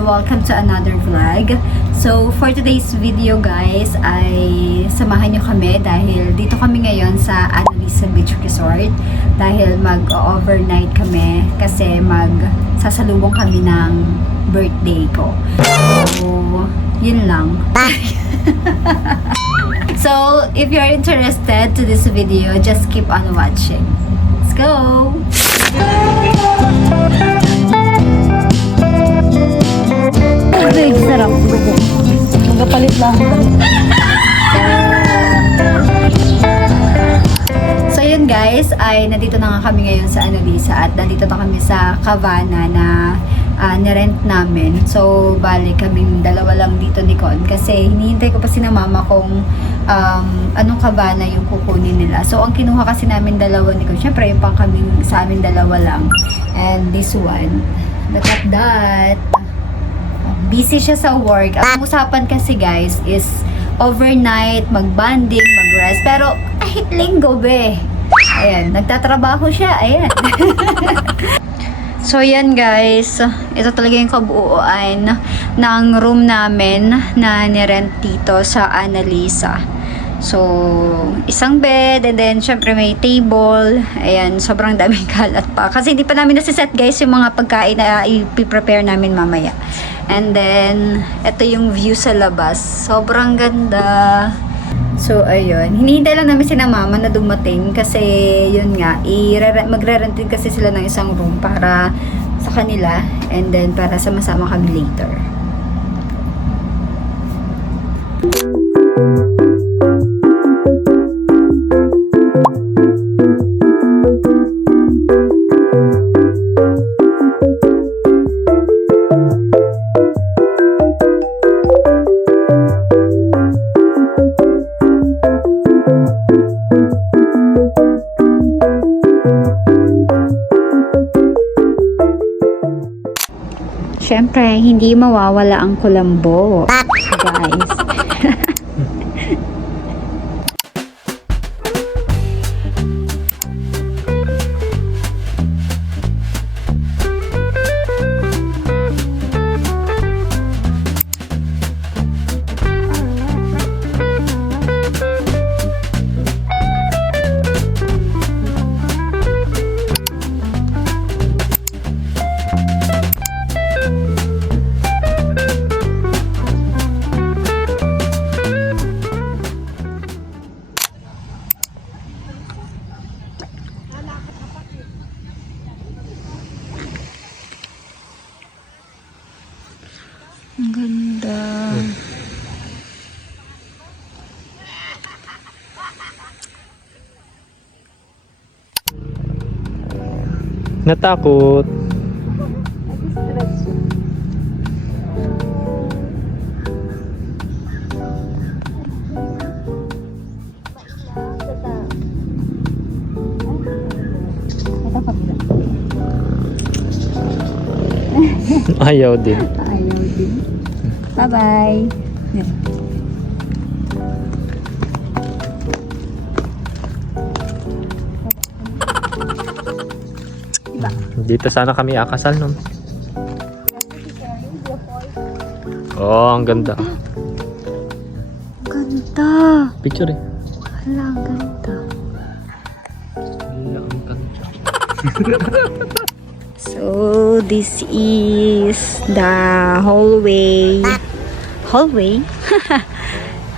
welcome to another vlog. So for today's video guys ay samahan nyo kami dahil dito kami ngayon sa Annalisa Beach Resort dahil mag-overnight kami kasi magsasalubong kami ng birthday ko. So yun lang. So if you're interested to this video, just keep on watching. Let's go! Big sarap. Magapalit lang. So yun guys, ay nandito na nga kami ngayon sa Annalisa at nandito na kami sa Cabana na nirent namin. So bali kaming dalawa lang dito ni Con kasi hinihintay ko pa si na mama kung anong cabana yung kukunin nila. So ang kinuha kasi namin dalawa ni Con, syempre yung pang kaming sa amin dalawa lang, and this one. Look at that. Busy siya sa work. Ang usapan kasi guys is overnight, mag-banding, mag-rest. Pero kahit linggo be. Ayan, nagtatrabaho siya. Ayan. So yan guys, ito talaga yung kabuuan ng room namin na nirent dito sa Annalisa. So, isang bed, and then syempre may table. Ayan, sobrang daming kalat pa. Kasi hindi pa namin nasiset guys yung mga pagkain na i-prepare namin mamaya. And then, ito yung view sa labas. Sobrang ganda. So, ayun. Hinihintay lang namin sina mama na dumating kasi yun nga, magre-rent din kasi sila ng isang room para sa kanila and then para sama-sama kami later. Siyempre, hindi mawawala ang kulambo, guys. Ang ganda. Natakot. Ayaw din. Ayaw din. Bye-bye. Dito sana kami akasal nun. Oh, ang ganda. Ganda. Picture eh. Hala, ang ganda. Ang ganda. So, this is the hallway. Hallway?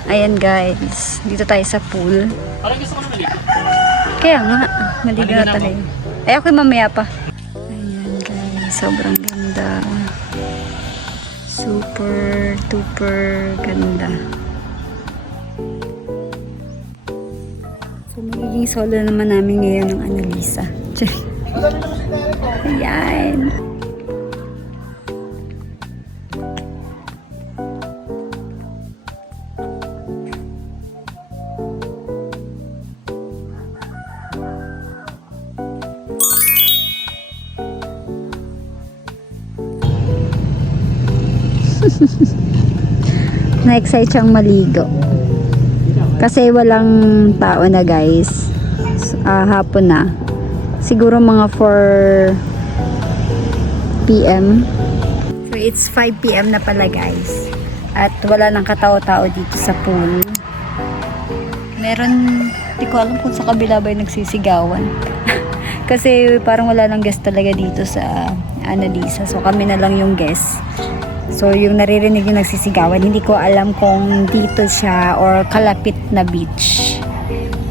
Ayan guys. Dito tayo sa pool. Kaya nga, maligo na tayo. Ay, ako mamaya pa. Ayan guys, sobrang ganda. Super, duper ganda. So, magiging solo naman namin ngayon ng Annalisa. Ayan. Na-excite siyang maligo. Kasi walang tao na guys. Hapon na. Siguro mga 4 PM. So it's 5 PM na pala guys. At wala nang katao-tao dito sa pool. Meron, di ko alam kung sa kabila ba yung nagsisigawan. Kasi parang wala nang guest talaga dito sa Annalisa. So kami na lang yung guest. So yung naririnig yung nagsisigawan, hindi ko alam kung dito siya or kalapit na beach.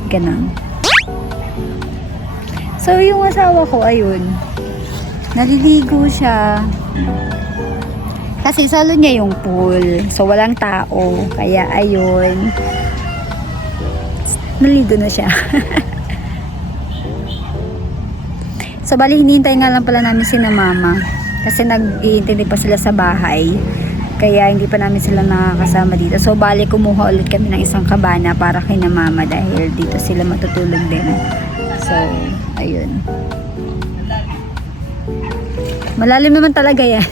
Ganon. So yung asawa ko, ayun. Naliligo siya. Kasi salo niya yung pool. So, walang tao. Kaya, ayun. Naligo na siya. So, bali, hinihintay nga lang pala namin sina mama. Kasi nag-iintindi pa sila sa bahay. Kaya, hindi pa namin sila nakakasama dito. So, bali, kumuha ulit kami ng isang kabana para kay na mama dahil dito sila matutulog din. So, ayun. Malalim naman talaga yan.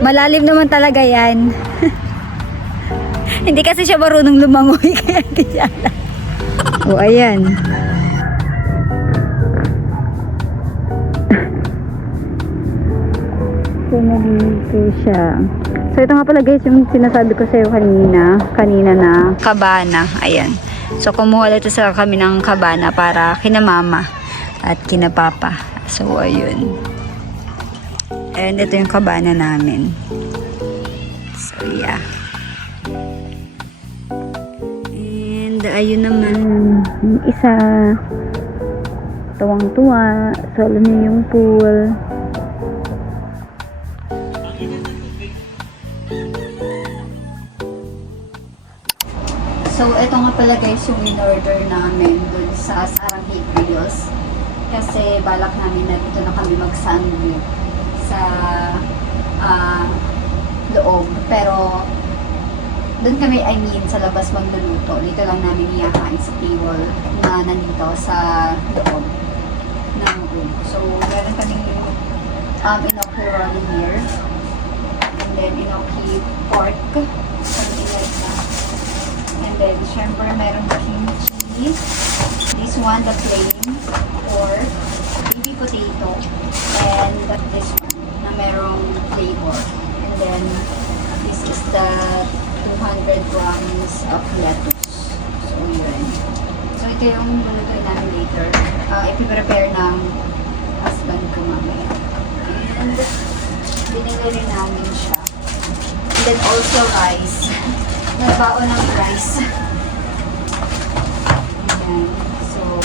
Malalim naman talaga yan. Hindi kasi siya marunong lumangoy kaya hindi siya alam. O, ayan. So, nalito siya. So, ito nga pala guys, yung sinasabi ko sa'yo kanina na kabana. Ayan. So, kumuha ulit sa kami ng kabana para kina mama at kina papa. So, ayun. And ito yung kabana namin. So, yeah. And ayun naman, yung isa, tuwang-tuwa. So, alam niyo yung pool. So, ito nga pala guys yung in-order namin dun sa Saranghay Grillos. Kasi balak namin na dito na kami mag-sandwich sa loob. Pero doon kami, sa labas magluluto. Dito lang namin iyakain sa table na nandito sa loob ng room. So, meron kami enoki rolly here. And then enoki pork. Something like that. And then, syempre, meron kimchi. This one, the plain pork. Baby potato. And this one na merong flavor. And then, this is the 200 grams of lettuce. So, yun. So, ito yung lulutuin namin later. Ipiprepare ng husband ko mamaya. And, binili rin namin siya. And then, also rice. Nagbaon ng rice. Ayan. So,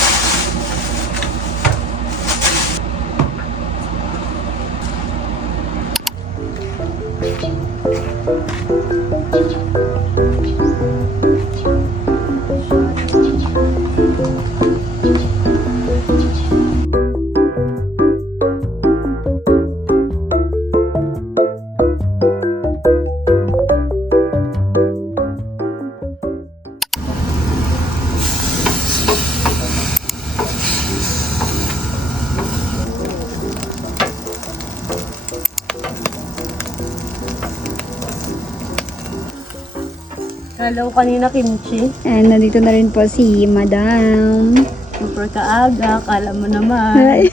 Hello, kanina kimchi. and nandito na rin po si Madam. Super kaaga, kala mo naman.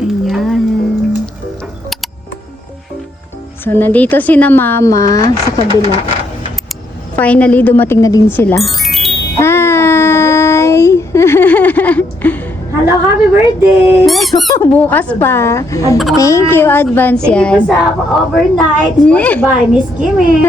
Ayan. So, nandito si na mama sa kabila. Finally, dumating na din sila. Hi! Hello, happy birthday! Bukas pa. Thank you, advance yan. sa overnight. Yeah. Bye, Miss Kimmy.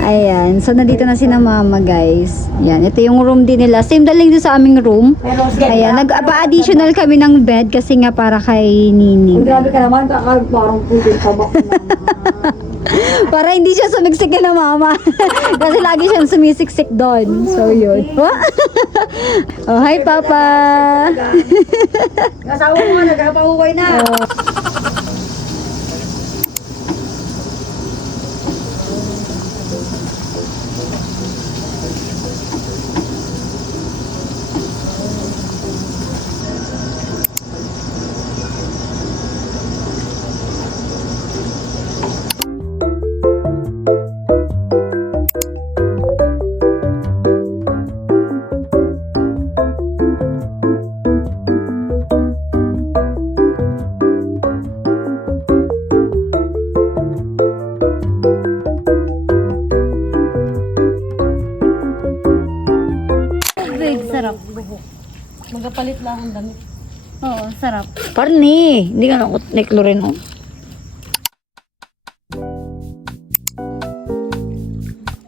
Ayan. So, nandito na si na mama, guys. Yan. Ito yung room din nila. Same daling din sa aming room. Ayan. Nag-additional kami ng bed kasi nga para kay Nini. Grabe ka naman, parang pudin ka ba? Para hindi siya sumiksik na mama. Kasi lagi siyang sumisiksik doon. So, yun. Oh, hi, Papa. Kasawa mo, nagpapahuway na. Papalit lang ang damit. Oo, sarap. Parni, hindi ka nakot rin oh.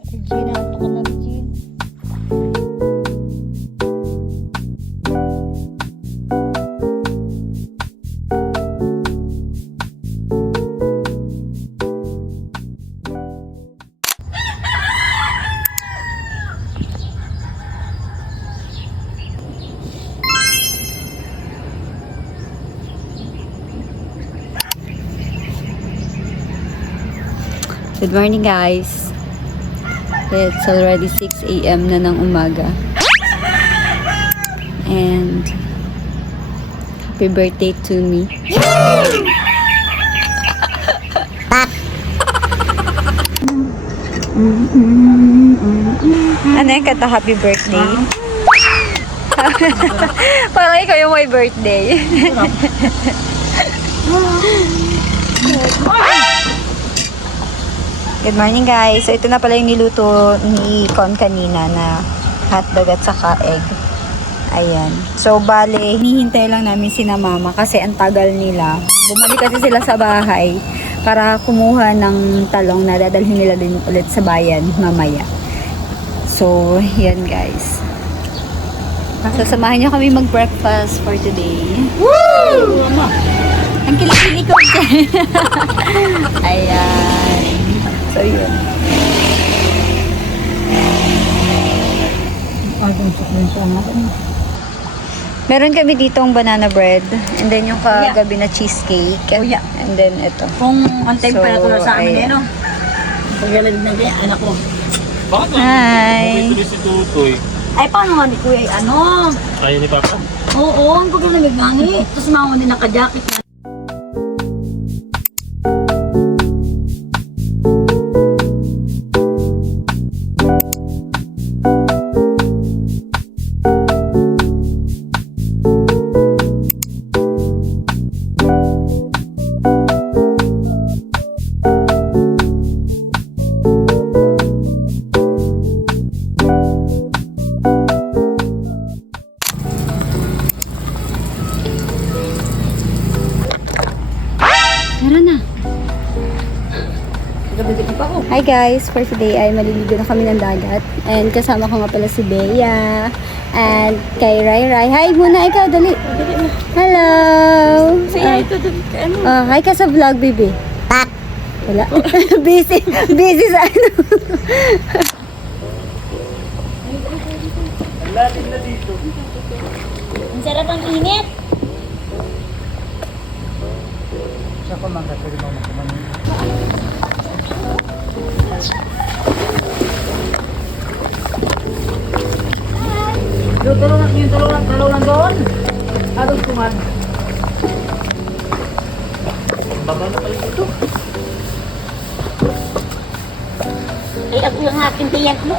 Regina, ito ka na, Regina. Good morning, guys. It's already 6 a.m. na ng umaga. And happy birthday to me. Ano yung kata happy birthday? Parang ikaw yung may birthday. Good morning, guys. So ito na pala yung niluto ni Con kanina na hotdog at saka egg. Ayan. So bale, hinihintay lang namin sina mama kasi ang tagal nila. Bumalik kasi sila sa bahay para kumuha ng talong na dadalhin nila din ulit sa bayan mamaya. So, yan guys. So samahan nyo kami mag-breakfast for today. Woo! Ang kilikili ko dyan. Ayan. So, yun. Meron kami ditong banana bread. And then yung kagabi na cheesecake. Kuya. And then ito. Kung on time So, pala ito sa amin, ayan. eh, no? Paglalad na din, anak ko. Bakit Hi! si Tutoy? Ay, paano nga ni Kuya, ano? Ayaw ni Papa? Oo, ang paglalamig nga ni. Tapos mga din naka-jacket na. Tara na. Hi guys, for today ay maliligo na kami ng dagat. And kasama ko nga pala si Bea. And kay Rai Rai. Hi muna ikaw, dali. Hello! Hi ka sa vlog, baby. Wala. busy sa ano. Ang sarap ang init. Yung tulungan doon. Anong tuman? Baba na kayo dito. Ay, ako yung aking tiyak mo.